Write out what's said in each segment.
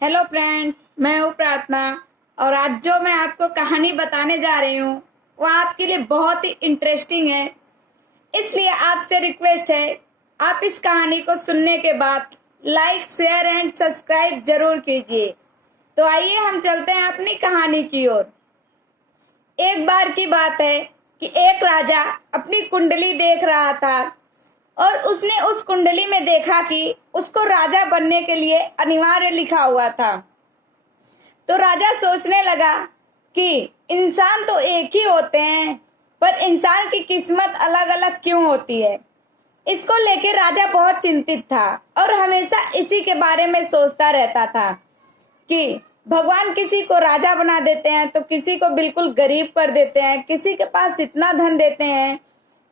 Hello friend, मैं हूँ प्रार्थना। और आज जो मैं आपको कहानी बताने जा रही हूँ वो आपके लिए बहुत ही इंटरेस्टिंग है। इसलिए आपसे रिक्वेस्ट है, आप इस कहानी को सुनने के बाद लाइक शेयर एंड सब्सक्राइब जरूर कीजिए। तो आइए हम चलते हैं अपनी कहानी की ओर। एक बार की बात है कि एक राजा अपनी कुंडली देख रहा था और उसने उस कुंडली में देखा कि उसको राजा बनने के लिए अनिवार्य लिखा हुआ था। तो राजा सोचने लगा कि इंसान तो एक ही होते हैं, पर इंसान की किस्मत अलग अलग क्यों होती है। इसको लेकर राजा बहुत चिंतित था और हमेशा इसी के बारे में सोचता रहता था कि भगवान किसी को राजा बना देते हैं तो किसी को बिल्कुल गरीब कर देते हैं, किसी के पास इतना धन देते हैं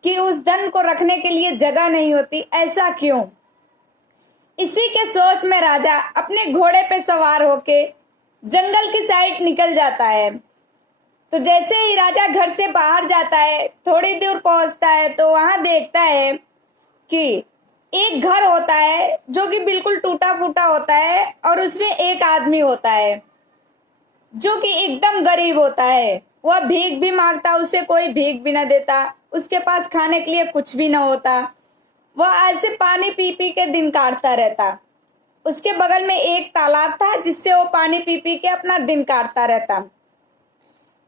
कि उस धन को रखने के लिए जगह नहीं होती। ऐसा क्यों? इसी के सोच में राजा अपने घोड़े पे सवार होके जंगल की साइड निकल जाता है। तो जैसे ही राजा घर से बाहर जाता है, थोड़ी दूर पहुंचता है तो वहां देखता है कि एक घर होता है जो कि बिल्कुल टूटा फूटा होता है और उसमें एक आदमी होता है जो कि एकदम गरीब होता है। वह भीख भी मांगता, उसे कोई भीख भी ना देता, उसके पास खाने के लिए कुछ भी ना होता। वह ऐसे पानी पी पी के दिन काटता रहता। उसके बगल में एक तालाब था जिससे वो पानी पी पी के अपना दिन काटता रहता।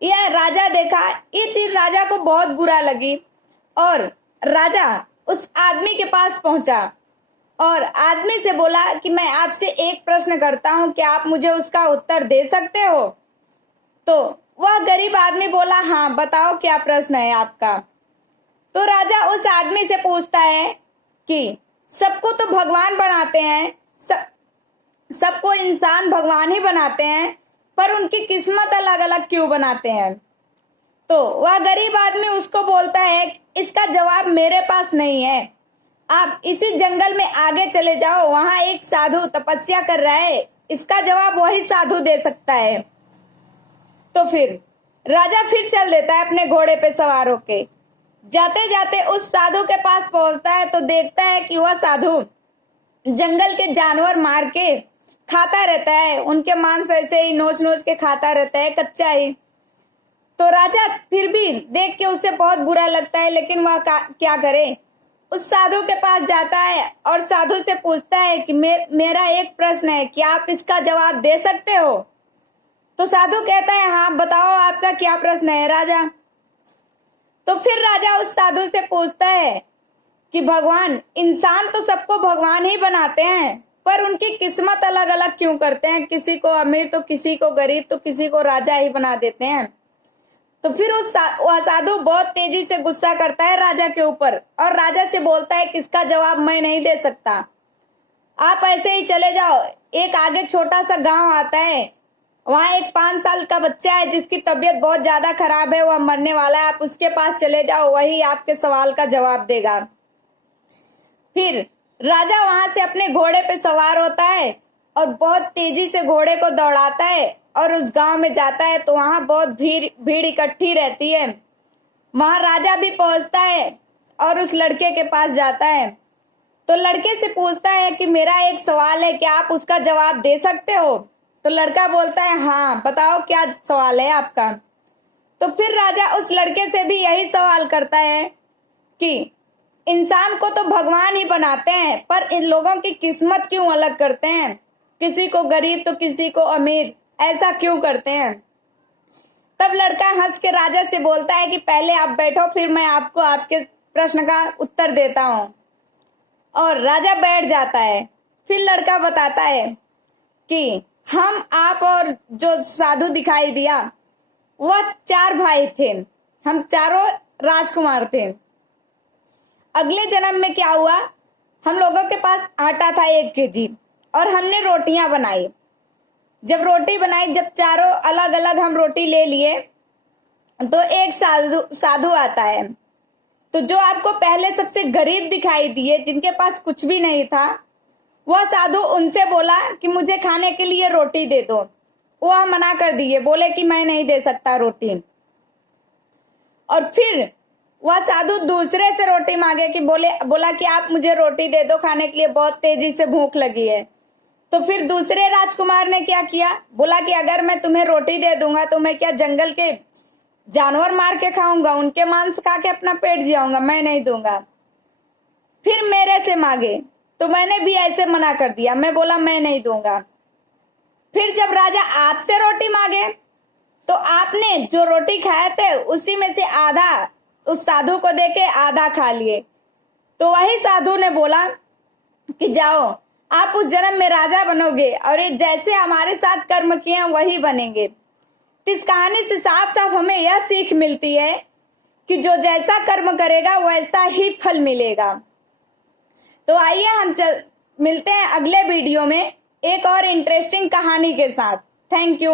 यह राजा देखा, ये चीज राजा को बहुत बुरा लगी और राजा उस आदमी के पास पहुंचा और आदमी से बोला कि मैं आपसे एक प्रश्न करता हूं, क्या आप मुझे उसका उत्तर दे सकते हो? तो वह गरीब आदमी बोला, हाँ बताओ क्या प्रश्न है आपका। तो राजा उस आदमी से पूछता है कि सबको तो भगवान बनाते हैं, सबको इंसान भगवान ही बनाते हैं, पर उनकी किस्मत अलग अलग क्यों बनाते हैं? तो वह गरीब आदमी उसको बोलता है, इसका जवाब मेरे पास नहीं है, आप इसी जंगल में आगे चले जाओ, वहां एक साधु तपस्या कर रहा है, इसका जवाब वही साधु दे सकता है। तो फिर राजा फिर चल देता है अपने घोड़े पे सवार होके। जाते जाते उस साधु के पास पहुंचता है तो देखता है कि वह साधु जंगल के जानवर मार के खाता रहता है, उनके मांस ऐसे ही नोच नोच के खाता रहता है, कच्चा ही। तो राजा फिर भी देख के उसे बहुत बुरा लगता है, लेकिन वह क्या करे। उस साधु के पास जाता है और साधु से पूछता है कि मेरा एक प्रश्न है, क्या आप इसका जवाब दे सकते हो? तो साधु कहता है, हाँ बताओ आपका क्या प्रश्न है राजा। तो फिर राजा उस साधु से पूछता है कि भगवान, इंसान तो सबको भगवान ही बनाते हैं, पर उनकी किस्मत अलग अलग क्यों करते हैं? किसी को अमीर तो किसी को गरीब तो किसी को राजा ही बना देते हैं। तो फिर वह साधु बहुत तेजी से गुस्सा करता है राजा के ऊपर और राजा से बोलता है कि इसका जवाब मैं नहीं दे सकता, आप ऐसे ही चले जाओ। एक आगे छोटा सा गांव आता है, वहां एक 5 साल का बच्चा है जिसकी तबीयत बहुत ज्यादा खराब है, वह मरने वाला है, आप उसके पास चले जाओ, वही आपके सवाल का जवाब देगा। फिर राजा वहां से अपने घोड़े पे सवार होता है और बहुत तेजी से घोड़े को दौड़ाता है और उस गांव में जाता है। तो वहां बहुत भीड़ भीड़ इकट्ठी रहती है। वहां राजा भी पहुंचता है और उस लड़के के पास जाता है। तो लड़के से पूछता है कि मेरा एक सवाल है, क्या आप उसका जवाब दे सकते हो? तो लड़का बोलता है, हाँ बताओ क्या सवाल है आपका। तो फिर राजा उस लड़के से भी यही सवाल करता है कि इंसान को तो भगवान ही बनाते हैं, पर इन लोगों की किस्मत क्यों अलग करते हैं? किसी को गरीब तो किसी को अमीर, ऐसा क्यों करते हैं? तब लड़का हंस के राजा से बोलता है कि पहले आप बैठो, फिर मैं आपको आपके प्रश्न का उत्तर देता हूं। और राजा बैठ जाता है। फिर लड़का बताता है कि हम, आप और जो साधु दिखाई दिया वह 4 भाई थे, हम चारों राजकुमार थे। अगले जन्म में क्या हुआ, हम लोगों के पास आटा था 1 केजी और हमने रोटियां बनाई। जब रोटी बनाई, जब चारों अलग अलग हम रोटी ले लिए, तो एक साधु साधु आता है। तो जो आपको पहले सबसे गरीब दिखाई दिए, जिनके पास कुछ भी नहीं था, वह साधु उनसे बोला कि मुझे खाने के लिए रोटी दे दो। वह मना कर दिए, बोले कि मैं नहीं दे सकता रोटी। और फिर वह साधु दूसरे से रोटी मांगे कि बोला कि आप मुझे रोटी दे दो खाने के लिए, बहुत तेजी से भूख लगी है। तो फिर दूसरे राजकुमार ने क्या किया, बोला कि अगर मैं तुम्हें रोटी दे दूंगा तो मैं क्या जंगल के जानवर मार के खाऊंगा, उनके मांस खा के अपना पेट जियाऊंगा, मैं नहीं दूंगा। फिर मेरे से मांगे तो मैंने भी ऐसे मना कर दिया, मैं बोला मैं नहीं दूंगा। फिर जब राजा आपसे रोटी मांगे तो आपने जो रोटी खाए थे उसी में से आधा उस साधु को देके आधा खा लिए। तो वही साधु ने बोला कि जाओ, आप उस जन्म में राजा बनोगे और ये जैसे हमारे साथ कर्म किए हैं वही बनेंगे। तो इस कहानी से साफ साफ हमें यह सीख मिलती है कि जो जैसा कर्म करेगा वैसा ही फल मिलेगा। तो आइए हम मिलते हैं अगले वीडियो में एक और इंटरेस्टिंग कहानी के साथ। Thank you.